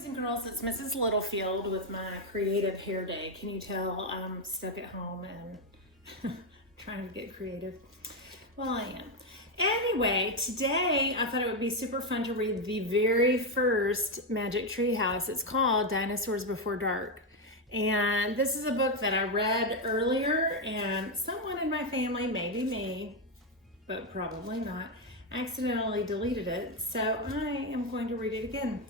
boys and girls, it's Mrs. Littlefield with my creative hair day. Can you tell I'm stuck at home and trying to get creative? Well, I am. Anyway, today I thought it would be super fun to read the very first Magic Tree House. It's called Dinosaurs Before Dark. And this is a book that I read earlier, and someone in my family, maybe me, but probably not, accidentally deleted it. So I am going to read it again.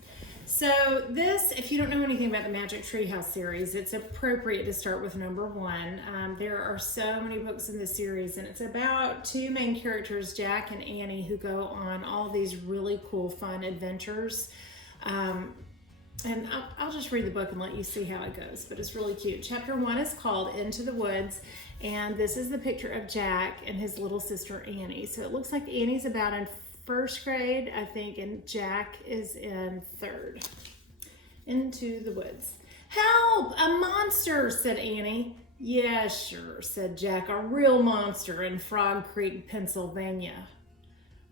So this, if you don't know anything about the Magic Tree House series, it's appropriate to start with number one. There are so many books in this series, and it's about two main characters, Jack and Annie, who go on all these really cool, fun adventures. And I'll just read the book and let you see how it goes, but it's really cute. Chapter one is called Into the Woods, and this is the picture of Jack and his little sister Annie. So it looks like Annie's about in first grade, I think, and Jack is in third. Into the woods. Help! A monster, said Annie. Yeah, sure, said Jack, a real monster in Frog Creek, Pennsylvania.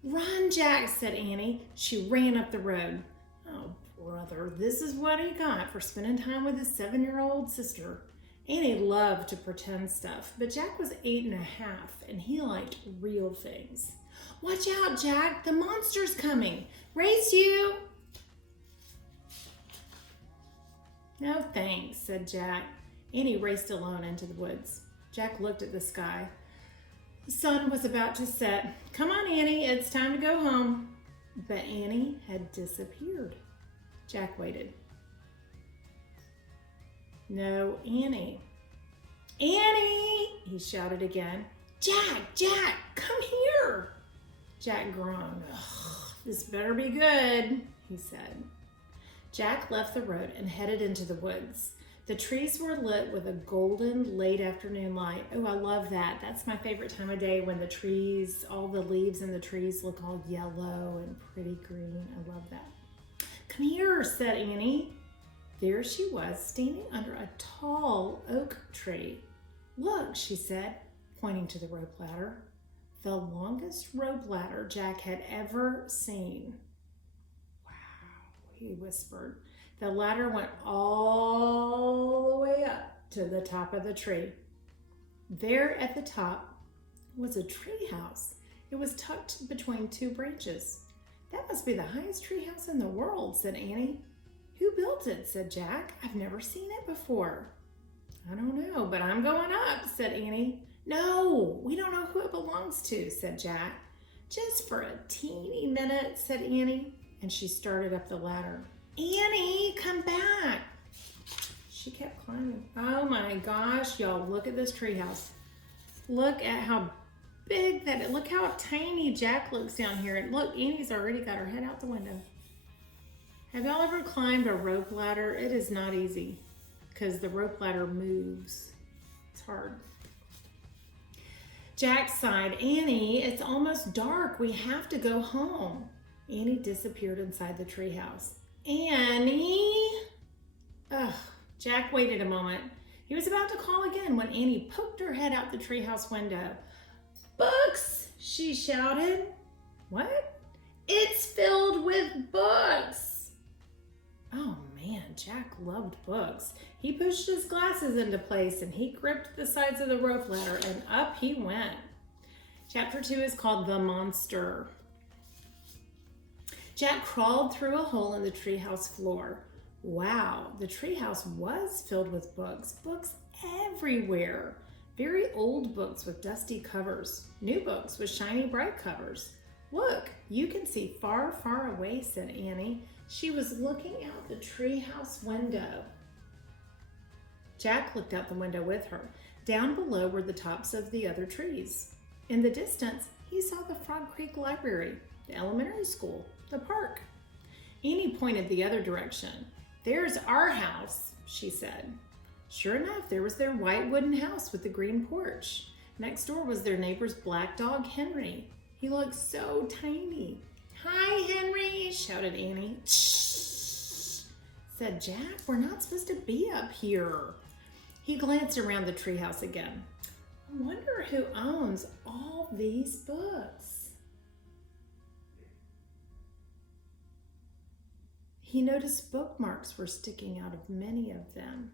Run, Jack, said Annie. She ran up the road. Oh, brother, this is what he got for spending time with his 7-year-old sister. Annie loved to pretend stuff, but Jack was 8 and a half, and he liked real things. Watch out, Jack, the monster's coming. Race you. No thanks, said Jack. Annie raced alone into the woods. Jack looked at the sky. The sun was about to set. Come on, Annie, it's time to go home. But Annie had disappeared. Jack waited. No Annie. Annie, he shouted again. Jack, come here. Jack groaned. This better be good, he said. Jack left the road and headed into the woods. The trees were lit with a golden late afternoon light. Oh, I love that. That's my favorite time of day, when the trees, all the leaves in the trees look all yellow and pretty green. I love that. Come here, said Annie. There she was, standing under a tall oak tree. Look, she said, pointing to the rope ladder. The longest rope ladder Jack had ever seen. Wow, he whispered. The ladder went all the way up to the top of the tree. There at the top was a tree house. It was tucked between two branches. That must be the highest tree house in the world, said Annie. Who built it, said Jack. I've never seen it before. I don't know, but I'm going up, said Annie. No, we don't know who it belongs to, said Jack. Just for a teeny minute, said Annie, and she started up the ladder. Annie, come back. She kept climbing. Oh my gosh, y'all, look at this treehouse. Look at how big that is. Look how tiny Jack looks down here. And look, Annie's already got her head out the window. Have y'all ever climbed a rope ladder? It is not easy because the rope ladder moves. It's hard. Jack sighed. Annie, it's almost dark. We have to go home. Annie disappeared inside the treehouse. Annie? Ugh. Jack waited a moment. He was about to call again when Annie poked her head out the treehouse window. Books, she shouted. What? It's filled with books. Oh man, Jack loved books. He pushed his glasses into place and he gripped the sides of the rope ladder and up he went. Chapter 2 is called The Monster. Jack crawled through a hole in the treehouse floor. Wow, the treehouse was filled with books. Books everywhere. Very old books with dusty covers. New books with shiny bright covers. Look, you can see far, far away, said Annie. She was looking out the treehouse window. Jack looked out the window with her. Down below were the tops of the other trees. In the distance, he saw the Frog Creek Library, the elementary school, the park. Annie pointed the other direction. There's our house, she said. Sure enough, there was their white wooden house with the green porch. Next door was their neighbor's black dog, Henry. He looked so tiny. Hi, Henry, shouted Annie. Shh, said Jack. We're not supposed to be up here. He glanced around the treehouse again. I wonder who owns all these books. He noticed bookmarks were sticking out of many of them.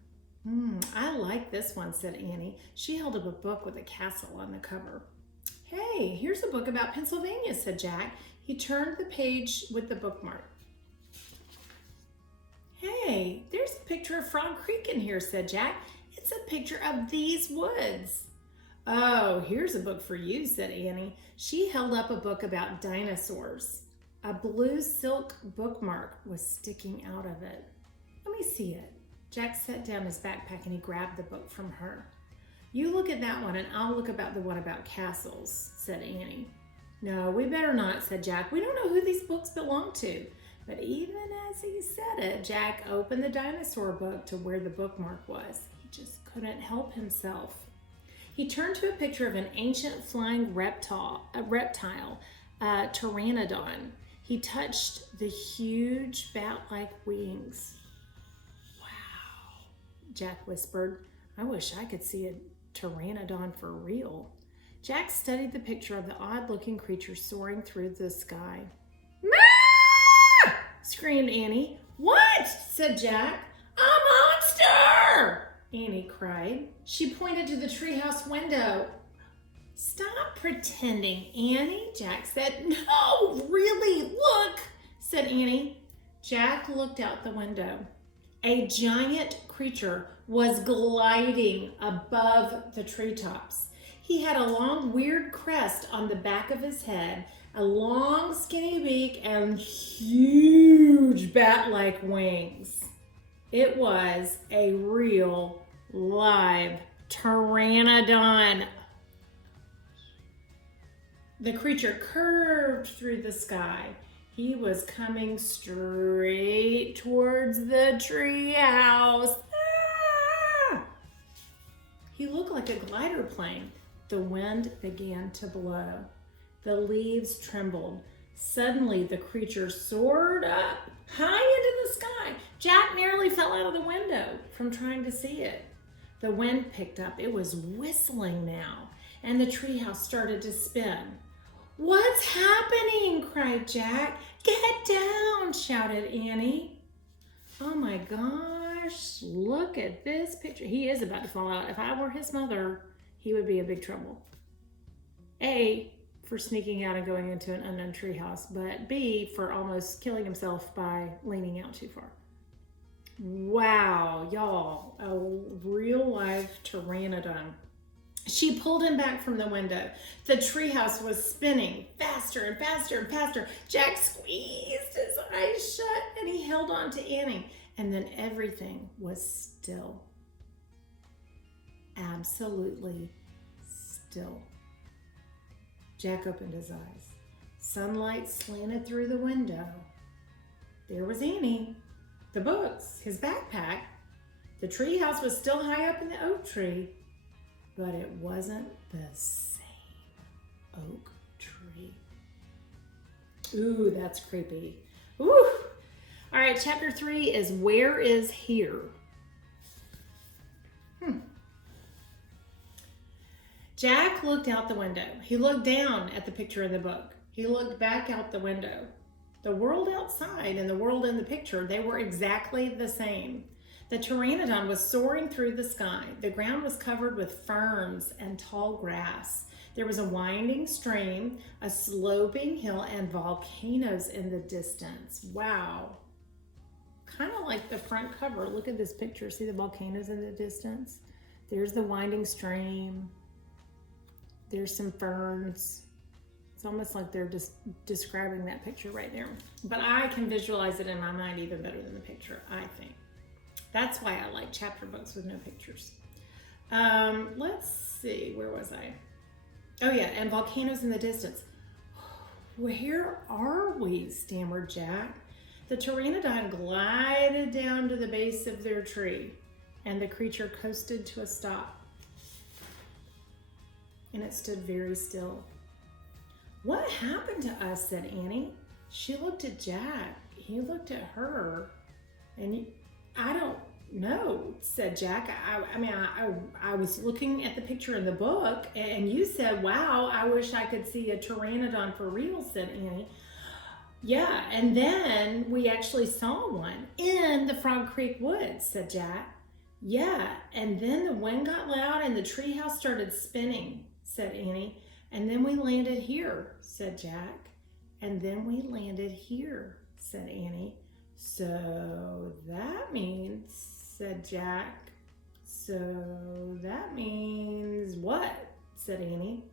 I like this one, said Annie. She held up a book with a castle on the cover. Hey, here's a book about Pennsylvania, said Jack. He turned the page with the bookmark. Hey, there's a picture of Frog Creek in here, said Jack. It's a picture of these woods. Oh, here's a book for you, said Annie. She held up a book about dinosaurs. A blue silk bookmark was sticking out of it. Let me see it. Jack set down his backpack and he grabbed the book from her. You look at that one and I'll look about the one about castles, said Annie. No, we better not, said Jack. We don't know who these books belong to. But even as he said it, Jack opened the dinosaur book to where the bookmark was. He just couldn't help himself. He turned to a picture of an ancient flying reptile, pteranodon. He touched the huge bat-like wings. Wow, Jack whispered. I wish I could see a pteranodon for real. Jack studied the picture of the odd-looking creature soaring through the sky. "Ma!" screamed Annie. "What?" said Jack. "A monster!" Annie cried. She pointed to the treehouse window. Stop pretending, Annie, Jack said. No, really, look, said Annie. Jack looked out the window. A giant creature was gliding above the treetops. He had a long, weird crest on the back of his head, a long, skinny beak, and huge bat-like wings. It was a real, live pteranodon. The creature curved through the sky. He was coming straight towards the treehouse. Ah! He looked like a glider plane. The wind began to blow. The leaves trembled. Suddenly, the creature soared up high into the sky. Jack nearly fell out of the window from trying to see it. The wind picked up. It was whistling now, and the treehouse started to spin. What's happening? Cried Jack. Get down, shouted Annie. Oh my gosh, look at this picture. He is about to fall out. If I were his mother, he would be in big trouble. A, for sneaking out and going into an unknown treehouse, but B, for almost killing himself by leaning out too far. Wow, y'all, a real live pteranodon. She pulled him back from the window. The treehouse was spinning faster and faster and faster. Jack squeezed his eyes shut and he held on to Annie. And then everything was still. Absolutely still. Jack opened his eyes. Sunlight slanted through the window. There was Annie, the books, his backpack. The treehouse was still high up in the oak tree. But it wasn't the same oak tree. Ooh, that's creepy. Ooh. All right, chapter 3 is Where is Here? Jack looked out the window. He looked down at the picture in the book. He looked back out the window. The world outside and the world in the picture, they were exactly the same. The pteranodon was soaring through the sky. The ground was covered with ferns and tall grass. There was a winding stream, a sloping hill, and volcanoes in the distance. Wow. Kind of like the front cover. Look at this picture. See the volcanoes in the distance? There's the winding stream. There's some ferns. It's almost like they're just describing that picture right there. But I can visualize it in my mind even better than the picture, I think. That's why I like chapter books with no pictures. Let's see, where was I? Oh yeah, and volcanoes in the distance. Where are we? Stammered Jack. The pteranodon glided down to the base of their tree, and the creature coasted to a stop. And it stood very still. What happened to us? Said Annie. She looked at Jack. He looked at her, and I don't know, said Jack. I was looking at the picture in the book, and you said, wow, I wish I could see a pteranodon for real, said Annie. Yeah, and then we actually saw one in the Frog Creek woods, said Jack. Yeah, and then the wind got loud and the treehouse started spinning, said Annie. And then we landed here, said Jack. And then we landed here, said Annie. So that means, said Jack. So that means what? Said Annie.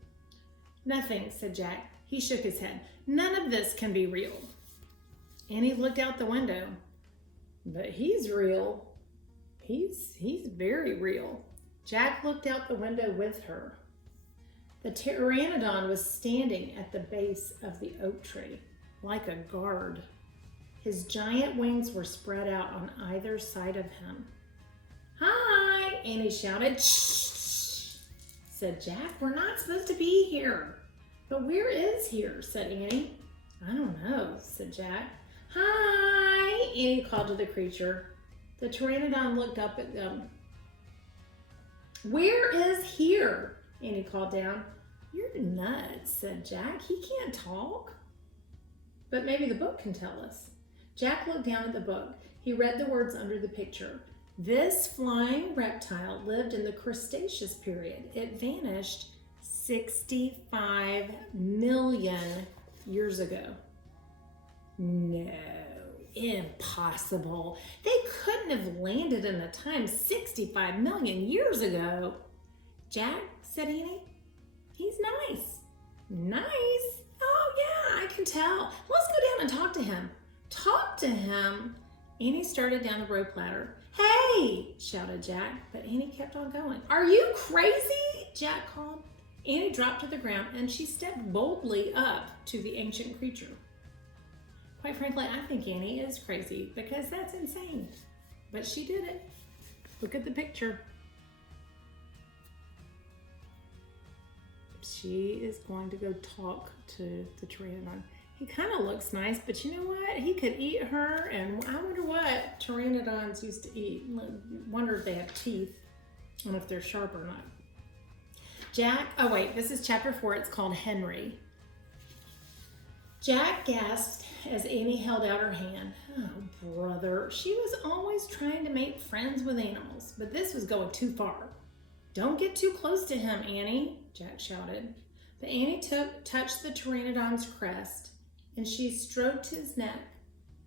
Nothing, said Jack. He shook his head. None of this can be real. Annie looked out the window. But he's real. He's very real. Jack looked out the window with her. The pteranodon was standing at the base of the oak tree, like a guard. His giant wings were spread out on either side of him. Hi, Annie shouted. Shh, said Jack. We're not supposed to be here. But where is here, said Annie. I don't know, said Jack. Hi, Annie called to the creature. The pteranodon looked up at them. Where is here? Annie called down. You're nuts, said Jack. He can't talk. But maybe the book can tell us. Jack looked down at the book. He read the words under the picture. This flying reptile lived in the Cretaceous period. It vanished 65 million years ago. No, impossible. They couldn't have landed in a time 65 million years ago. Jack, said Annie. He's nice. Nice? Oh, yeah, I can tell. Let's go down and talk to him. Talk to him? Annie started down the rope ladder. Hey, shouted Jack, but Annie kept on going. Are you crazy? Jack called. Annie dropped to the ground and she stepped boldly up to the ancient creature. Quite frankly, I think Annie is crazy because that's insane. But she did it. Look at the picture. She is going to go talk to the pteranodon. He kind of looks nice, but you know what? He could eat her, and I wonder what pteranodons used to eat. Wonder if they have teeth and if they're sharp or not. Jack, oh wait, this is chapter 4. It's called Henry. Jack gasped as Annie held out her hand. Oh, brother. She was always trying to make friends with animals, but this was going too far. Don't get too close to him, Annie, Jack shouted. But Annie touched the pteranodon's crest, and she stroked his neck.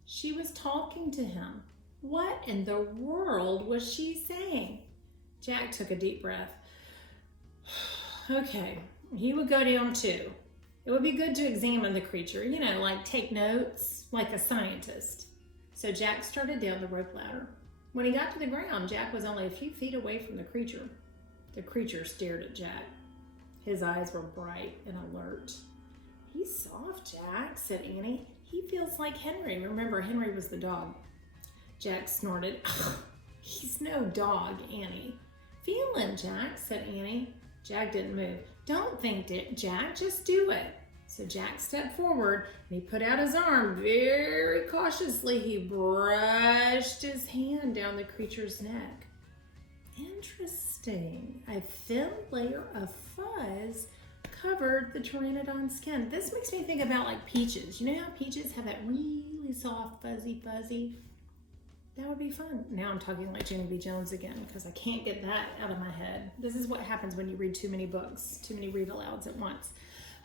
She was talking to him. What in the world was she saying? Jack took a deep breath. Okay, he would go down too. It would be good to examine the creature, you know, like take notes, like a scientist. So Jack started down the rope ladder. When he got to the ground, Jack was only a few feet away from the creature. The creature stared at Jack. His eyes were bright and alert. He's soft, Jack, said Annie. He feels like Henry. Remember, Henry was the dog. Jack snorted. He's no dog, Annie. Feel him, Jack, said Annie. Jack didn't move. Don't think, Jack, just do it. So Jack stepped forward and he put out his arm very cautiously. He brushed his hand down the creature's neck. Interesting. A thin layer of fuzz covered the pteranodon's skin. This makes me think about like peaches. You know how peaches have that really soft, fuzzy? That would be fun. Now I'm talking like Jenny B. Jones again because I can't get that out of my head. This is what happens when you read too many books, too many read-alouds at once.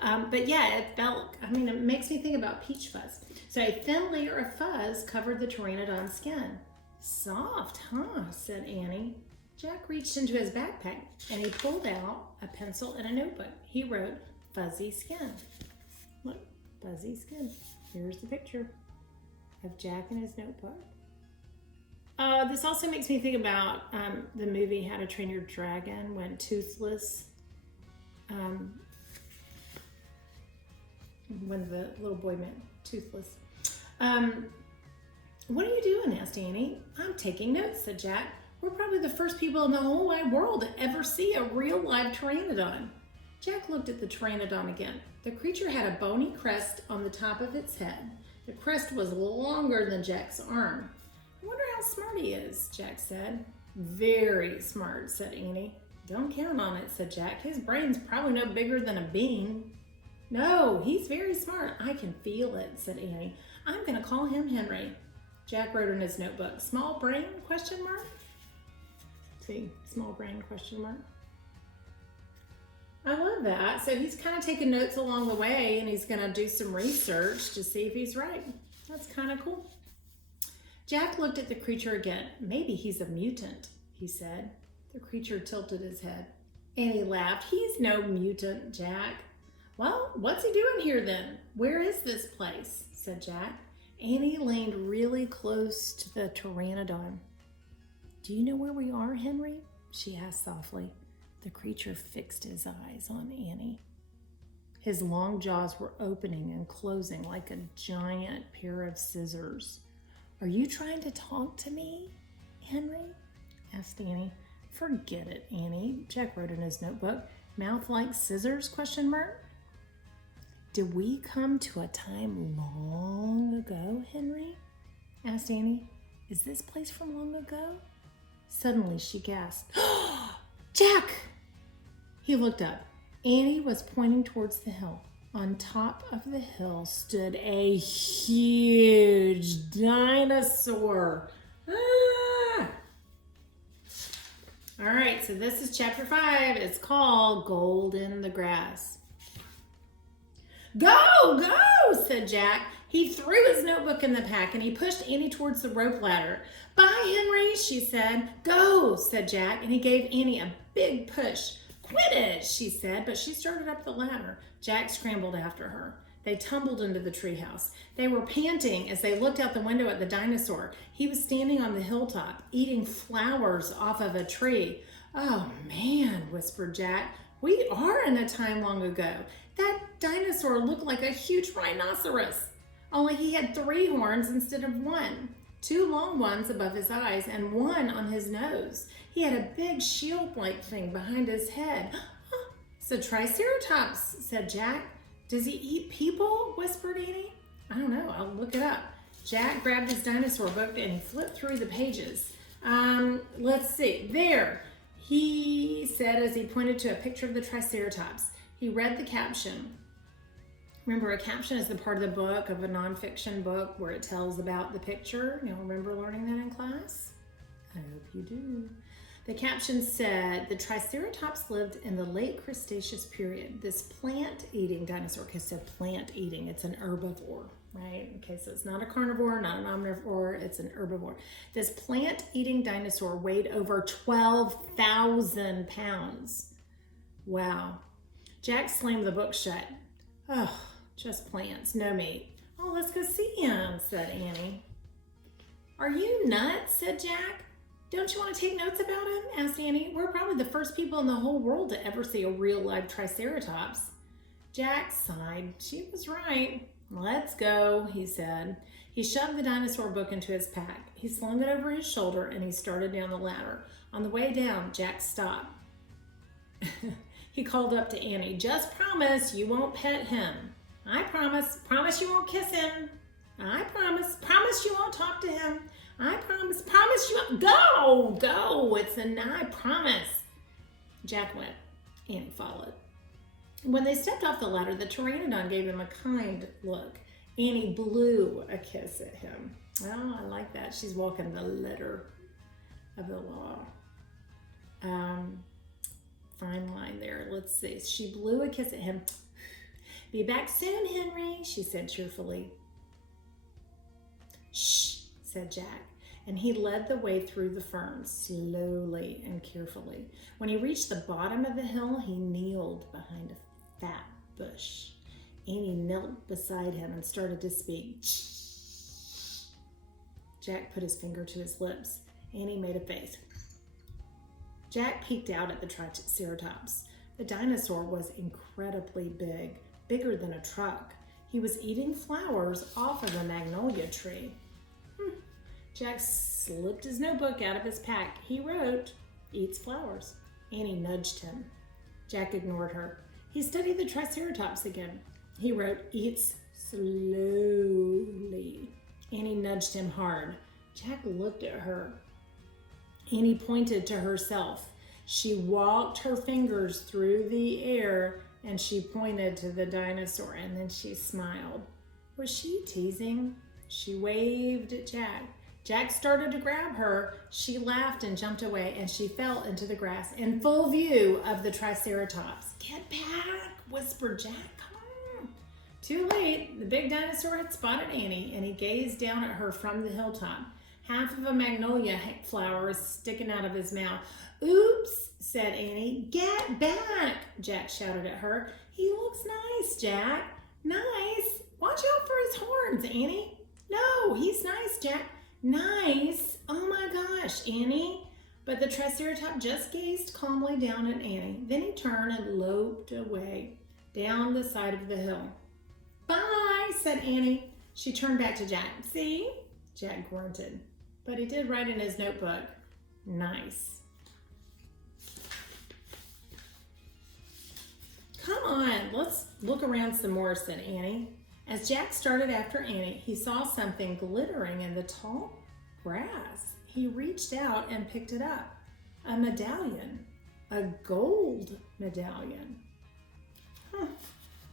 But yeah, it makes me think about peach fuzz. So a thin layer of fuzz covered the pteranodon's skin. Soft, huh? Said Annie. Jack reached into his backpack and he pulled out a pencil and a notebook. He wrote, fuzzy skin. Look, fuzzy skin. Here's the picture of Jack and his notebook. This also makes me think about the movie How to Train Your Dragon when Toothless, when the little boy met Toothless. What are you doing? Asked Annie. I'm taking notes, said Jack. We're probably the first people in the whole wide world to ever see a real live pteranodon. Jack looked at the pteranodon again. The creature had a bony crest on the top of its head. The crest was longer than Jack's arm. I wonder how smart he is, Jack said. Very smart, said Annie. Don't count on it, said Jack. His brain's probably no bigger than a bean. No, he's very smart. I can feel it, said Annie. I'm going to call him Henry. Jack wrote in his notebook, small brain, question mark? See, small brain, question mark. I love that. So he's kind of taking notes along the way, and he's going to do some research to see if he's right. That's kind of cool. Jack looked at the creature again. Maybe he's a mutant, he said. The creature tilted his head. Annie laughed. He's no mutant, Jack. Well, what's he doing here then? Where is this place? Said Jack. Annie leaned really close to the pteranodon. Do you know where we are, Henry? She asked softly. The creature fixed his eyes on Annie. His long jaws were opening and closing like a giant pair of scissors. Are you trying to talk to me, Henry? Asked Annie. Forget it, Annie, Jack wrote in his notebook. Mouth like scissors, question mark? Did we come to a time long ago, Henry? Asked Annie. Is this place from long ago? Suddenly she gasped. Jack! He looked up. Annie was pointing towards the hill. On top of the hill stood a huge dinosaur. Ah! All right, so this is chapter 5. It's called Gold in the Grass. Go, go, said Jack. He threw his notebook in the pack and he pushed Annie towards the rope ladder. Bye, Henry, she said. Go, said Jack, and he gave Annie a big push. Quit it, she said, but she started up the ladder. Jack scrambled after her. They tumbled into the treehouse. They were panting as they looked out the window at the dinosaur. He was standing on the hilltop, eating flowers off of a tree. Oh, man, whispered Jack. We are in a time long ago. That dinosaur looked like a huge rhinoceros, only he had 3 horns instead of 1. 2 long ones above his eyes and 1 on his nose. He had a big shield-like thing behind his head. Oh, it's a triceratops, said Jack. Does he eat people? Whispered Annie. I don't know. I'll look it up. Jack grabbed his dinosaur book and he flipped through the pages. Let's see. There, he said as he pointed to a picture of the triceratops. He read the caption. Remember, a caption is the part of the book, of a nonfiction book, where it tells about the picture. You remember learning that in class? I hope you do. The caption said, the Triceratops lived in the late Cretaceous period. This plant-eating dinosaur, okay, so plant-eating, it's an herbivore, right? Okay, so it's not a carnivore, not an omnivore, it's an herbivore. This plant-eating dinosaur weighed over 12,000 pounds. Wow. Jack slammed the book shut. Oh, just plants, no meat. Oh, let's go see him, said Annie. Are you nuts, said Jack. Don't you want to take notes about him? Asked Annie. We're probably the first people in the whole world to ever see a real live triceratops. Jack sighed. She was right. Let's go, he said. He shoved the dinosaur book into his pack. He slung it over his shoulder and he started down the ladder. On the way down, Jack stopped. He called up to Annie. Just promise you won't pet him. I promise. Promise you won't kiss him. I promise. Promise you won't talk to him. I promise. Promise you won't. Go, go. It's I promise. Jack went. Annie followed. When they stepped off the ladder, the pteranodon gave him a kind look. Annie blew a kiss at him. Oh, I like that. She's walking the letter of the law. Fine line there. Let's see. She blew a kiss at him. Be back soon, Henry, she said cheerfully. Shh, said Jack, and he led the way through the ferns, slowly and carefully. When he reached the bottom of the hill, he kneeled behind a fat bush. Annie knelt beside him and started to speak. Jack put his finger to his lips. Annie made a face. Jack peeked out at the Triceratops. The dinosaur was incredibly big, bigger than a truck. He was eating flowers off of a magnolia tree. Jack slipped his notebook out of his pack. He wrote, eats flowers. Annie nudged him. Jack ignored her. He studied the Triceratops again. He wrote, eats slowly. Annie nudged him hard. Jack looked at her. Annie pointed to herself. She walked her fingers through the air and she pointed to the dinosaur, and then she smiled. Was she teasing? She waved at Jack. Jack started to grab her. She laughed and jumped away, and she fell into the grass in full view of the Triceratops. Get back, whispered Jack. Come on. Too late. The big dinosaur had spotted Annie, and he gazed down at her from the hilltop. Half of a magnolia flower was sticking out of his mouth. Oops, said Annie. Get back, Jack shouted at her. He looks nice, Jack. Nice? Watch out for his horns, Annie. No, he's nice, Jack. Nice? Oh my gosh, Annie. But the Triceratops just gazed calmly down at Annie. Then he turned and loped away down the side of the hill. Bye, said Annie. She turned back to Jack. See? Jack grunted. But he did write in his notebook, nice. Come on, let's look around some more, said Annie. As Jack started after Annie, he saw something glittering in the tall grass. He reached out and picked it up. A medallion. A gold medallion. Huh.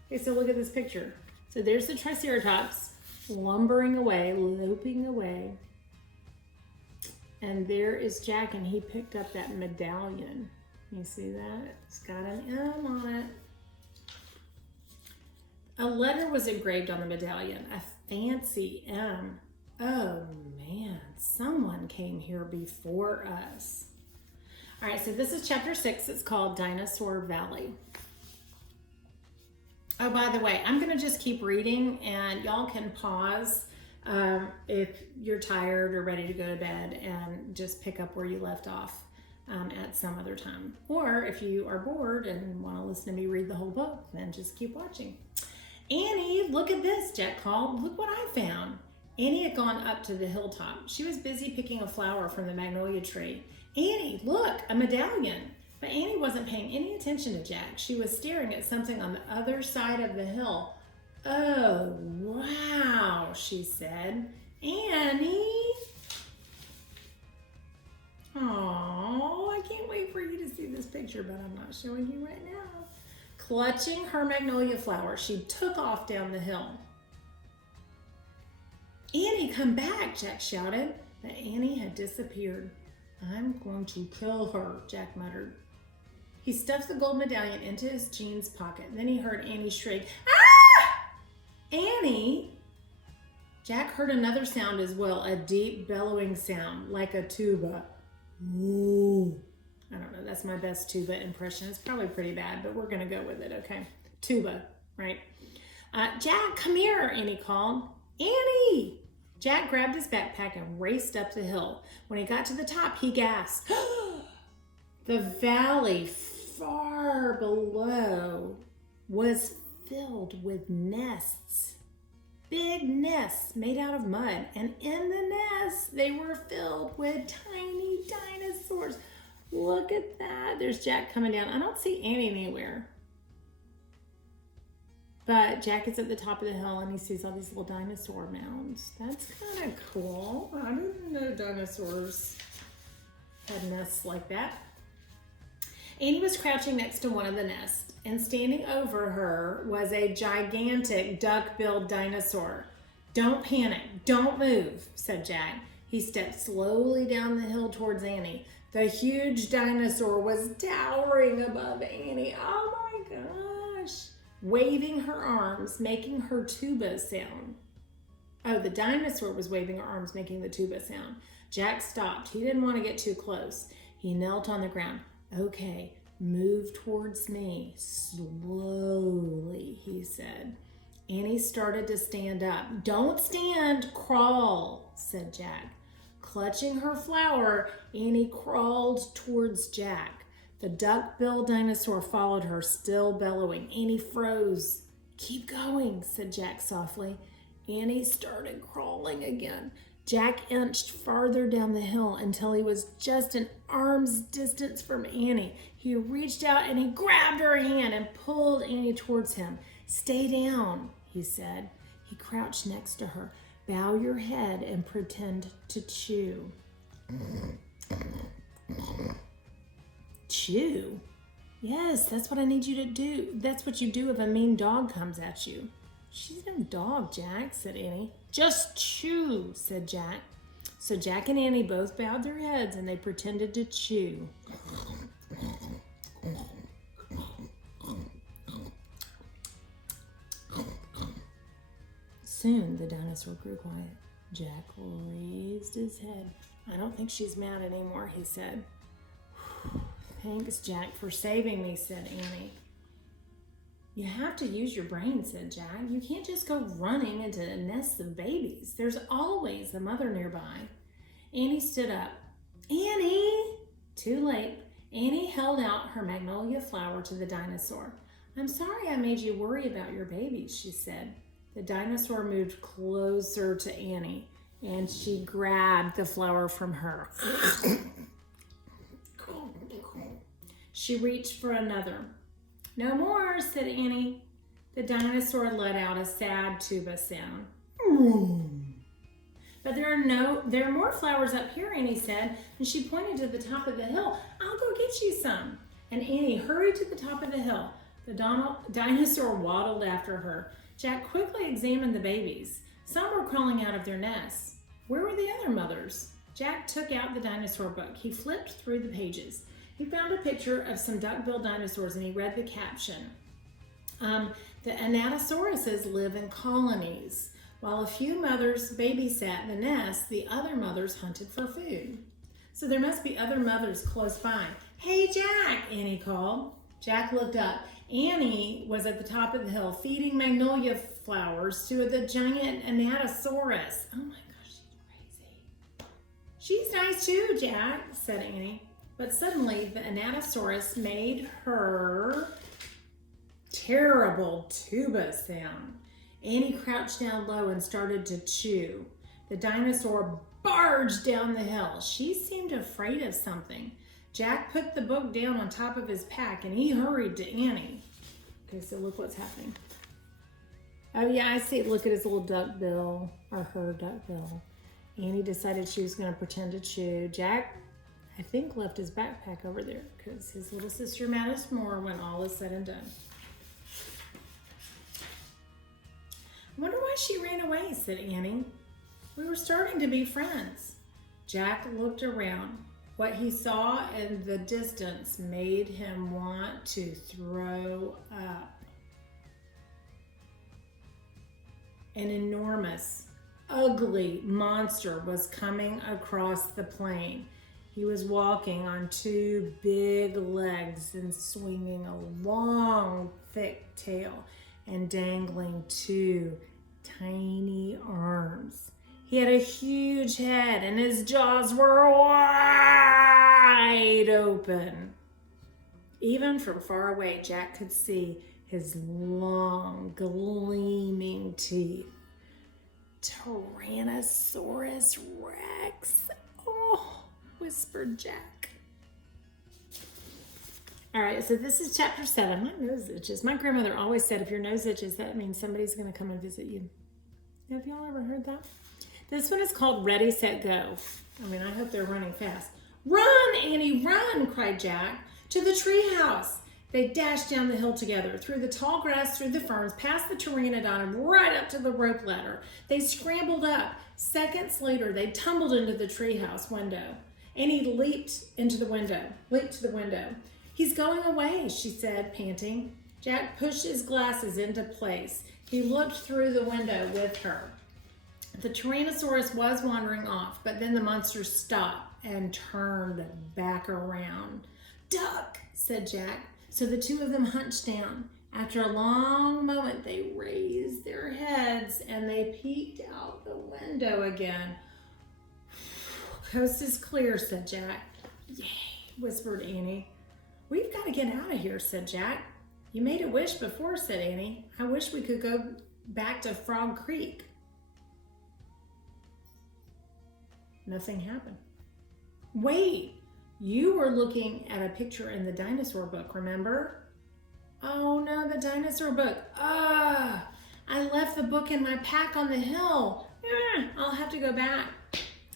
Okay, so look at this picture. So there's the Triceratops lumbering away, loping away. And there is Jack, and he picked up that medallion. You see that? It's got an M on it. A letter was engraved on the medallion, a fancy M. Oh man, someone came here before us. All right, so this is chapter 6. It's called Dinosaur Valley. Oh, by the way, I'm gonna just keep reading, and y'all can pause if you're tired or ready to go to bed, and just pick up where you left off at some other time. Or if you are bored and wanna listen to me read the whole book, then just keep watching. Annie, look at this, Jack called. Look what I found. Annie had gone up to the hilltop. She was busy picking a flower from the magnolia tree. Annie, look, a medallion. But Annie wasn't paying any attention to Jack. She was staring at something on the other side of the hill. Oh, wow, she said. Annie? Oh, I can't wait for you to see this picture, but I'm not showing you right now. Clutching her magnolia flower, she took off down the hill. Annie, come back, Jack shouted. But Annie had disappeared. I'm going to kill her, Jack muttered. He stuffed the gold medallion into his jeans pocket. Then he heard Annie shriek, "Ah! Annie!" Jack heard another sound as well, a deep bellowing sound, like a tuba. Ooh. I don't know, that's my best tuba impression. It's probably pretty bad, but we're gonna go with it, okay? Tuba, right? Jack, come here, Annie called. Annie! Jack grabbed his backpack and raced up the hill. When he got to the top, he gasped. The valley far below was filled with nests. Big nests made out of mud. And in the nests, they were filled with tiny dinosaurs. Look at that. There's Jack coming down. I don't see Annie anywhere. But Jack is at the top of the hill, and he sees all these little dinosaur mounds. That's kind of cool. I didn't know dinosaurs had nests like that. Annie was crouching next to one of the nests, and standing over her was a gigantic duck-billed dinosaur. Don't panic. Don't move, said Jack. He stepped slowly down the hill towards Annie. The huge dinosaur was towering above Annie. Oh my gosh. Waving her arms, making her tuba sound. Oh, the dinosaur was waving her arms, making the tuba sound. Jack stopped. He didn't want to get too close. He knelt on the ground. Okay, move towards me. Slowly, he said. Annie started to stand up. Don't stand, crawl, said Jack. Clutching her flower, Annie crawled towards Jack. The duck-billed dinosaur followed her, still bellowing. Annie froze. Keep going, said Jack softly. Annie started crawling again. Jack inched farther down the hill until he was just an arm's distance from Annie. He reached out and he grabbed her hand and pulled Annie towards him. Stay down, he said. He crouched next to her. Bow your head and pretend to chew. Chew? Yes, that's what I need you to do. That's what you do if a mean dog comes at you. She's no dog, Jack, said Annie. Just chew, said Jack. So Jack and Annie both bowed their heads and they pretended to chew. Soon the dinosaur grew quiet. Jack raised his head. I don't think she's mad anymore, he said. Thanks, Jack, for saving me, said Annie. You have to use your brain, said Jack. You can't just go running into nests of babies. There's always a mother nearby. Annie stood up. Annie! Too late. Annie held out her magnolia flower to the dinosaur. I'm sorry I made you worry about your babies, she said. The dinosaur moved closer to Annie, and she grabbed the flower from her. She reached for another. No more, said Annie. The dinosaur let out a sad tuba sound. But there are more flowers up here, Annie said, and she pointed to the top of the hill. I'll go get you some. And Annie hurried to the top of the hill. The dinosaur waddled after her. Jack quickly examined the babies. Some were crawling out of their nests. Where were the other mothers? Jack took out the dinosaur book. He flipped through the pages. He found a picture of some duck-billed dinosaurs and he read the caption. The Anatosauruses live in colonies. While a few mothers babysat the nest, the other mothers hunted for food. So there must be other mothers close by. Hey, Jack, Annie called. Jack looked up. Annie was at the top of the hill feeding magnolia flowers to the giant Anatosaurus. Oh my gosh, she's crazy. She's nice too, Jack, said Annie. But suddenly the Anatosaurus made her terrible tuba sound. Annie crouched down low and started to chew. The dinosaur barged down the hill. She seemed afraid of something. Jack put the book down on top of his pack and he hurried to Annie. Okay, so look what's happening. Oh yeah, I see. Look at his little duck bill, or her duck bill. Annie decided she was going to pretend to chew. Jack, I think, left his backpack over there because his little sister matters more when all is said and done. I wonder why she ran away, said Annie. We were starting to be friends. Jack looked around. What he saw in the distance made him want to throw up. An enormous, ugly monster was coming across the plain. He was walking on two big legs and swinging a long, thick tail and dangling two tiny arms. He had a huge head and his jaws were wide open. Even from far away, Jack could see his long, gleaming teeth. Tyrannosaurus Rex. Oh, whispered Jack. All right, so this is chapter 7. My nose itches. My grandmother always said if your nose itches, that means somebody's going to come and visit you. Have y'all ever heard that? This one is called Ready, Set, Go. I mean, I hope they're running fast. Run, Annie, run, cried Jack. To the treehouse. They dashed down the hill together, through the tall grass, through the ferns, past the pteranodon, and right up to the rope ladder. They scrambled up. Seconds later, they tumbled into the treehouse window. Annie leaped to the window. He's going away, she said, panting. Jack pushed his glasses into place. He looked through the window with her. The Tyrannosaurus was wandering off, but then the monster stopped and turned back around. Duck, said Jack. So the two of them hunched down. After a long moment, they raised their heads and they peeked out the window again. Coast is clear, said Jack. Yay, whispered Annie. We've got to get out of here, said Jack. You made a wish before, said Annie. I wish we could go back to Frog Creek. Nothing happened. Wait, you were looking at a picture in the dinosaur book, remember? Oh no, the dinosaur book. I left the book in my pack on the hill. I'll have to go back.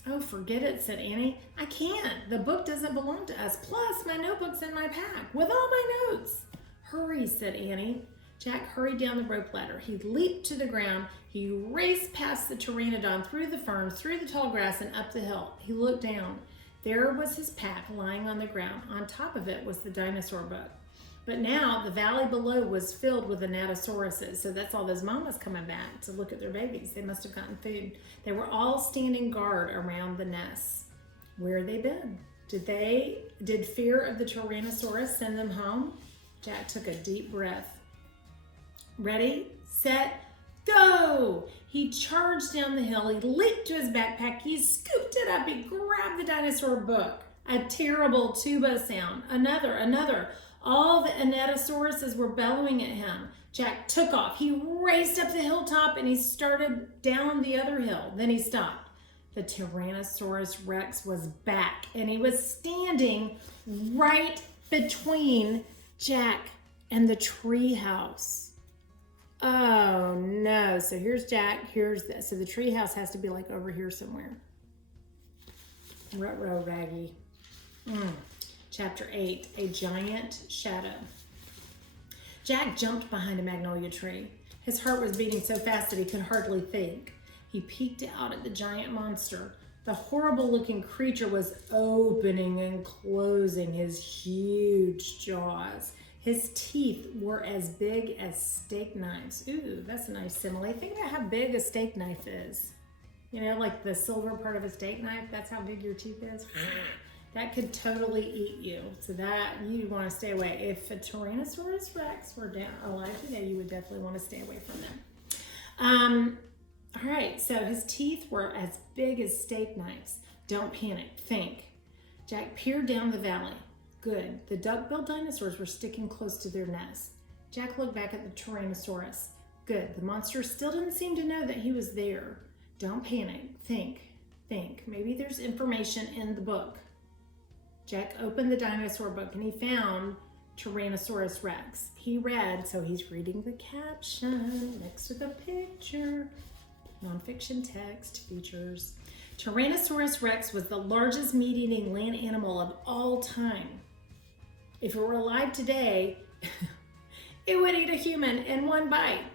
Oh, forget it, said Annie. I can't. The book doesn't belong to us. Plus, my notebook's in my pack with all my notes. Hurry, said Annie. Jack hurried down the rope ladder. He leaped to the ground. He raced past the pteranodon, through the ferns, through the tall grass, and up the hill. He looked down. There was his pack lying on the ground. On top of it was the dinosaur book. But now the valley below was filled with anatosauruses. So that's all those mamas coming back to look at their babies. They must have gotten food. They were all standing guard around the nests. Where had they been? Did fear of the Tyrannosaurus send them home? Jack took a deep breath. Ready, set, go! He charged down the hill. He leaped to his backpack. He scooped it up. He grabbed the dinosaur book. A terrible tuba sound. Another. All the anatosauruses were bellowing at him. Jack took off. He raced up the hilltop and he started down the other hill. Then he stopped. The Tyrannosaurus Rex was back and he was standing right between Jack and the tree house. Oh no, so here's Jack, here's this. So the tree house has to be like over here somewhere. Ruh-roh, Raggy. Chapter 8, A Giant Shadow. Jack jumped behind a magnolia tree. His heart was beating so fast that he could hardly think. He peeked out at the giant monster. The horrible-looking creature was opening and closing his huge jaws. His teeth were as big as steak knives. Ooh, that's a nice simile. Think about how big a steak knife is. You know, like the silver part of a steak knife, that's how big your teeth is. That could totally eat you. So that, you want to stay away. If a Tyrannosaurus Rex were alive today, you would definitely want to stay away from them. All right, so his teeth were as big as steak knives. Don't panic, think. Jack peered down the valley. Good, the duck-billed dinosaurs were sticking close to their nest. Jack looked back at the Tyrannosaurus. Good, the monster still didn't seem to know that he was there. Don't panic, think. Maybe there's information in the book. Jack opened the dinosaur book and he found Tyrannosaurus Rex. He read, so he's reading the caption next to the picture. Nonfiction text features. Tyrannosaurus Rex was the largest meat-eating land animal of all time. If it were alive today, it would eat a human in one bite.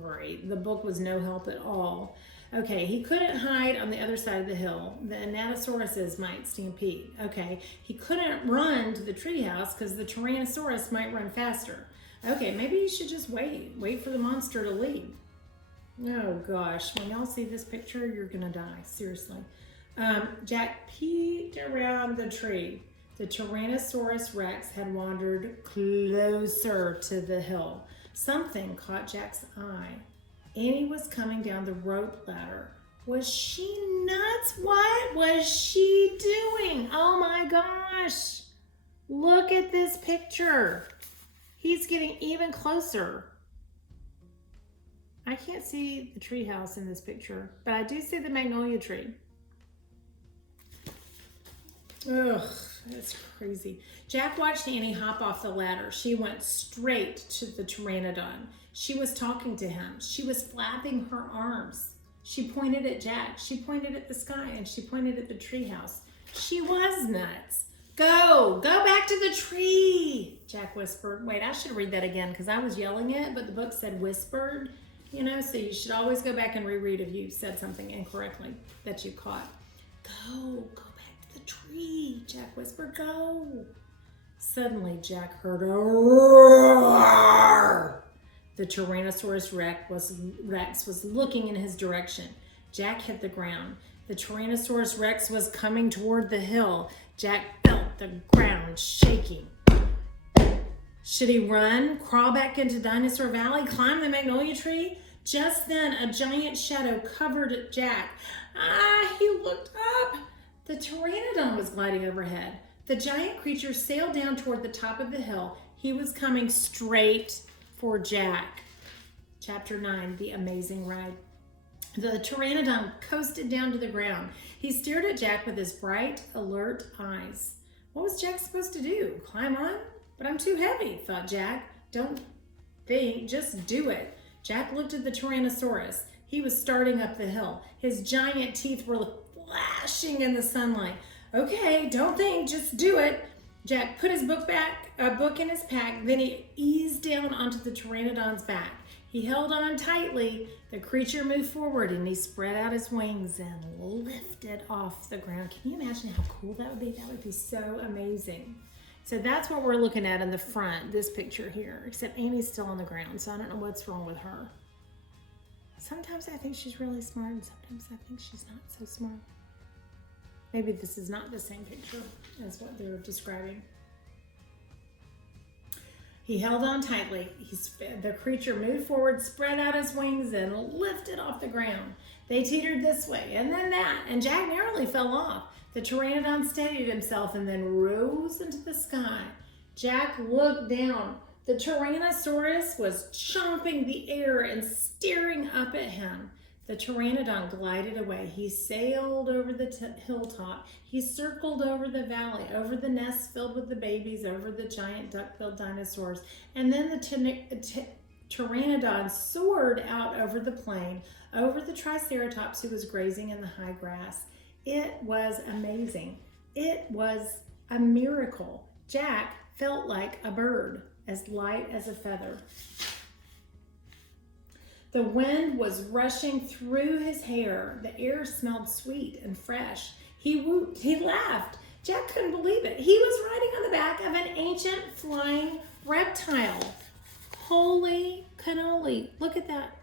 Great, the book was no help at all. Okay, he couldn't hide on the other side of the hill. The anatosauruses might stampede. Okay, he couldn't run to the treehouse because the Tyrannosaurus might run faster. Okay, maybe you should just wait for the monster to leave. Oh gosh, when y'all see this picture, you're gonna die, seriously. Jack peeked around the tree. The Tyrannosaurus Rex had wandered closer to the hill. Something caught Jack's eye. Annie was coming down the rope ladder. Was she nuts? What was she doing? Oh my gosh. Look at this picture. He's getting even closer. I can't see the treehouse in this picture, but I do see the magnolia tree. Ugh, that's crazy. Jack watched Annie hop off the ladder. She went straight to the pteranodon. She was talking to him. She was flapping her arms. She pointed at Jack. She pointed at the sky, and she pointed at the treehouse. She was nuts. Go back to the tree, Jack whispered. Wait, I should read that again because I was yelling it, but the book said whispered. You know, so you should always go back and reread if you said something incorrectly that you caught. Go back to the tree, Jack whispered, go. Suddenly, Jack heard a roar. The Tyrannosaurus Rex was looking in his direction. Jack hit the ground. The Tyrannosaurus Rex was coming toward the hill. Jack felt the ground shaking. Should he run, crawl back into Dinosaur Valley, climb the magnolia tree? Just then, a giant shadow covered Jack. He looked up. The pteranodon was gliding overhead. The giant creature sailed down toward the top of the hill. He was coming straight for Jack. Chapter 9, The Amazing Ride. The pteranodon coasted down to the ground. He stared at Jack with his bright, alert eyes. What was Jack supposed to do? Climb on? But I'm too heavy, thought Jack. Don't think, just do it. Jack looked at the Tyrannosaurus. He was starting up the hill. His giant teeth were flashing in the sunlight. Okay, don't think, just do it. Jack put his book in his pack, then he eased down onto the pteranodon's back. He held on tightly. The creature moved forward and he spread out his wings and lifted off the ground. Can you imagine how cool that would be? That would be so amazing. So that's what we're looking at in the front, this picture here, except Annie's still on the ground, so I don't know what's wrong with her. Sometimes I think she's really smart and sometimes I think she's not so smart. Maybe this is not the same picture as what they're describing. He held on tightly. The creature moved forward, spread out his wings, and lifted off the ground. They teetered this way and then that, and Jack narrowly fell off. The pteranodon steadied himself and then rose into the sky. Jack looked down. The Tyrannosaurus was chomping the air and staring up at him. The pteranodon glided away. He sailed over the hilltop. He circled over the valley, over the nests filled with the babies, over the giant duck-billed dinosaurs. And then the pteranodon soared out over the plain, over the triceratops who was grazing in the high grass. It was amazing. It was a miracle. Jack felt like a bird, as light as a feather. The wind was rushing through his hair. The air smelled sweet and fresh. He whooped. He laughed. Jack couldn't believe it. He was riding on the back of an ancient flying reptile. Holy cannoli. Look at that.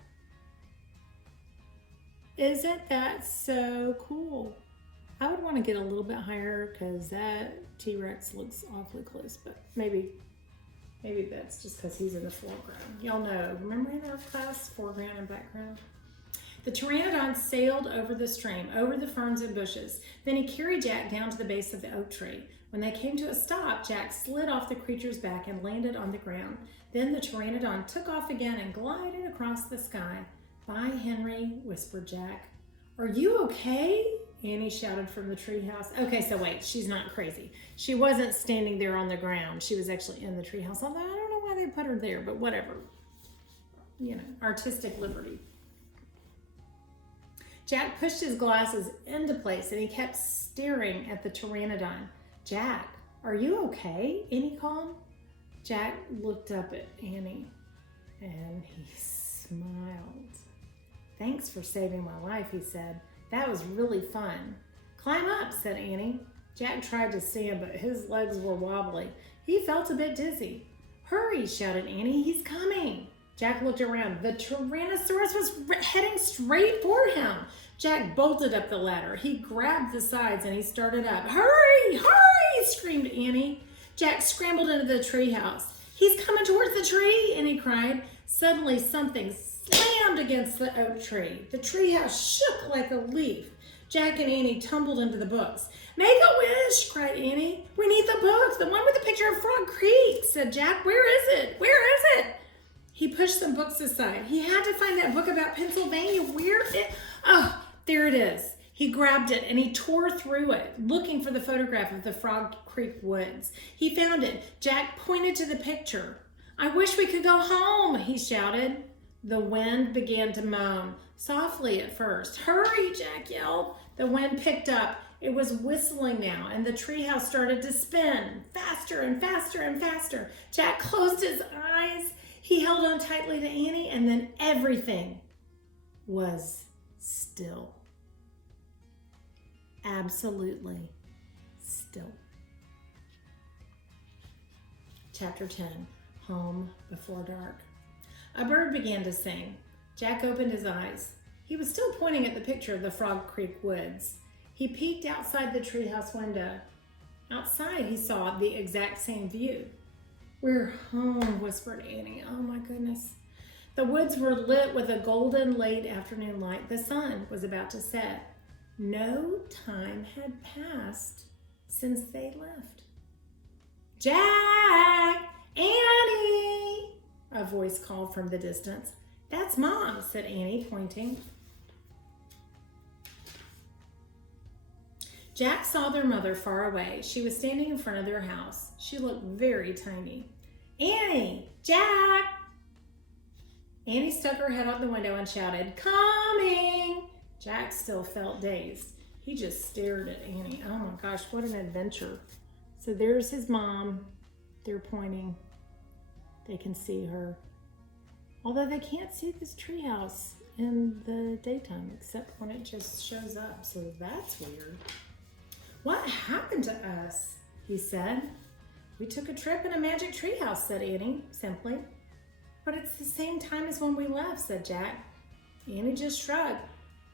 Isn't that so cool? I would want to get a little bit higher because that T-Rex looks awfully close, but maybe that's just because he's in the foreground. Y'all know, remember in our class, foreground and background? The pteranodon sailed over the stream, over the ferns and bushes. Then he carried Jack down to the base of the oak tree. When they came to a stop, Jack slid off the creature's back and landed on the ground. Then the pteranodon took off again and glided across the sky. "Bye, Henry," whispered Jack. "Are you okay?" Annie shouted from the treehouse. Okay, so wait, she's not crazy. She wasn't standing there on the ground. She was actually in the treehouse, although I don't know why they put her there, but whatever. You know, artistic liberty. Jack pushed his glasses into place and he kept staring at the pteranodon. "Jack, are you okay?" Annie called. Jack looked up at Annie and he smiled. "Thanks for saving my life," he said. "That was really fun." "Climb up," said Annie. Jack tried to stand, but his legs were wobbly. He felt a bit dizzy. "Hurry," shouted Annie. "He's coming." Jack looked around. The Tyrannosaurus was heading straight for him. Jack bolted up the ladder. He grabbed the sides and he started up. "Hurry, hurry," screamed Annie. Jack scrambled into the treehouse. "He's coming towards the tree," Annie cried. Suddenly, something slammed against the oak tree. The treehouse shook like a leaf. Jack and Annie tumbled into the books. "Make a wish," cried Annie. "We need the book, the one with the picture of Frog Creek," said Jack. "Where is it? Where is it?" He pushed some books aside. He had to find that book about Pennsylvania. Oh, there it is. He grabbed it and he tore through it, looking for the photograph of the Frog Creek woods. He found it. Jack pointed to the picture. "I wish we could go home," he shouted. The wind began to moan, softly at first. "Hurry," Jack yelled. The wind picked up. It was whistling now, and the treehouse started to spin, faster and faster and faster. Jack closed his eyes. He held on tightly to Annie, and then everything was still. Absolutely still. Chapter 10, Home Before Dark. A bird began to sing. Jack opened his eyes. He was still pointing at the picture of the Frog Creek woods. He peeked outside the treehouse window. Outside, he saw the exact same view. "We're home," whispered Annie. "Oh my goodness." The woods were lit with a golden late afternoon light. The sun was about to set. No time had passed since they left. "Jack! Annie!" a voice called from the distance. "That's Mom," said Annie, pointing. Jack saw their mother far away. She was standing in front of their house. She looked very tiny. "Annie! Jack!" Annie stuck her head out the window and shouted, "Coming!" Jack still felt dazed. He just stared at Annie. Oh my gosh, what an adventure. So there's his mom. They're pointing. They can see her. Although they can't see this treehouse in the daytime except when it just shows up. So that's weird. What happened to us? He said. We took a trip in a magic treehouse, said Annie simply. But it's the same time as when we left, said Jack. Annie just shrugged.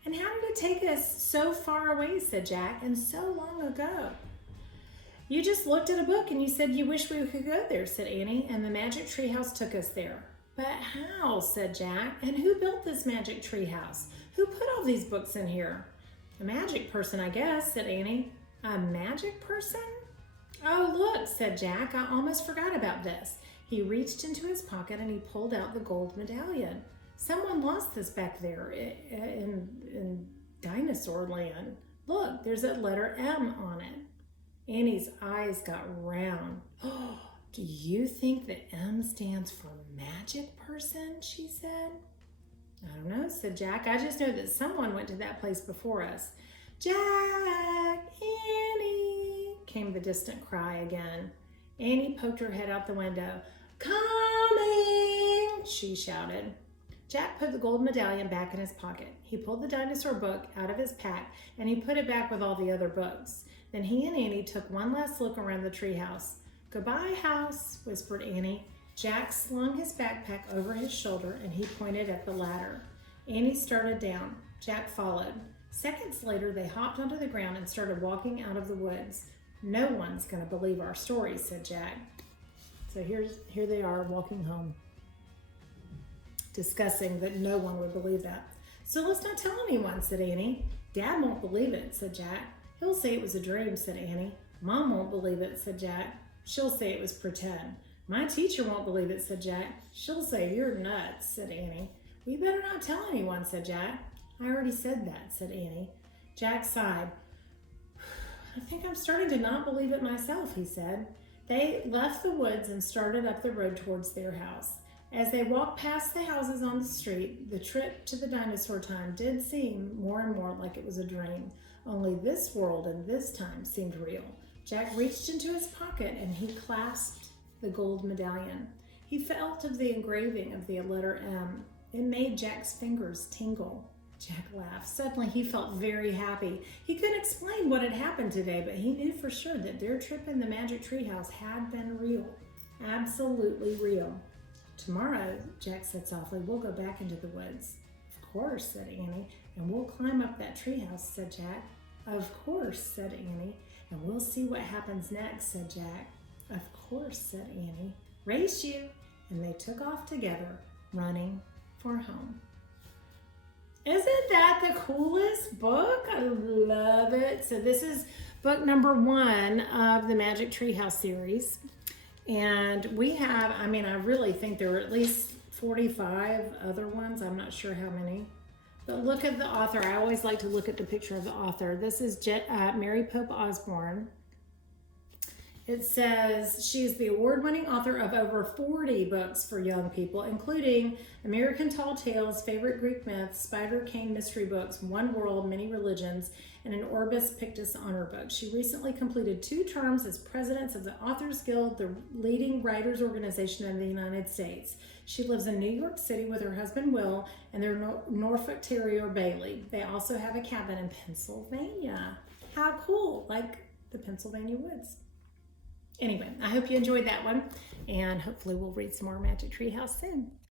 And how did it take us so far away, said Jack, and so long ago? You just looked at a book and you said you wish we could go there, said Annie, and the magic treehouse took us there. But how, said Jack, and who built this magic treehouse? Who put all these books in here? A magic person, I guess, said Annie. A magic person? Oh, look, said Jack, I almost forgot about this. He reached into his pocket and he pulled out the gold medallion. Someone lost this back there in Dinosaur Land. Look, there's a letter M on it. Annie's eyes got round. Oh, do you think the M stands for magic person, she said. I don't know, said Jack. I just know that someone went to that place before us. Jack, Annie, came the distant cry again. Annie poked her head out the window. Coming, she shouted. Jack put the gold medallion back in his pocket. He pulled the dinosaur book out of his pack and he put it back with all the other books. Then he and Annie took one last look around the treehouse. Goodbye, house, whispered Annie. Jack slung his backpack over his shoulder and he pointed at the ladder. Annie started down. Jack followed. Seconds later, they hopped onto the ground and started walking out of the woods. No one's going to believe our stories, said Jack. So here they are walking home, discussing that no one would believe that. So let's not tell anyone, said Annie. Dad won't believe it, said Jack. He'll say it was a dream, said Annie. Mom won't believe it, said Jack. She'll say it was pretend. My teacher won't believe it, said Jack. She'll say you're nuts, said Annie. We better not tell anyone, said Jack. I already said that, said Annie. Jack sighed. I think I'm starting to not believe it myself, he said. They left the woods and started up the road towards their house. As they walked past the houses on the street, the trip to the dinosaur time did seem more and more like it was a dream. Only this world and this time seemed real. Jack reached into his pocket and he clasped the gold medallion. He felt of the engraving of the letter M. It made Jack's fingers tingle. Jack laughed. Suddenly he felt very happy. He couldn't explain what had happened today, but he knew for sure that their trip in the magic treehouse had been real. Absolutely real. Tomorrow, Jack said softly, we'll go back into the woods. Of course, said Annie, and we'll climb up that treehouse, said Jack. Of course, said Annie, and we'll see what happens next, said Jack. Of course, said Annie. Race you! And they took off together, running for home. Isn't that the coolest book? I love it. So this is book number 1 of the Magic Treehouse series. And we have, I really think there were at least 45 other ones. I'm not sure how many. But look at the author. I always like to look at the picture of the author. This is Mary Pope Osborne. It says she's the award-winning author of over 40 books for young people, including American Tall Tales, Favorite Greek Myths, Spider Cane Mystery Books, One World, Many Religions, and an Orbis Pictus Honor Book. She recently completed 2 terms as president of the Authors Guild, the leading writers organization in the United States. She lives in New York City with her husband, Will, and their Norfolk Terrier, Bailey. They also have a cabin in Pennsylvania. How cool, like the Pennsylvania woods. Anyway, I hope you enjoyed that one, and hopefully we'll read some more Magic Treehouse soon.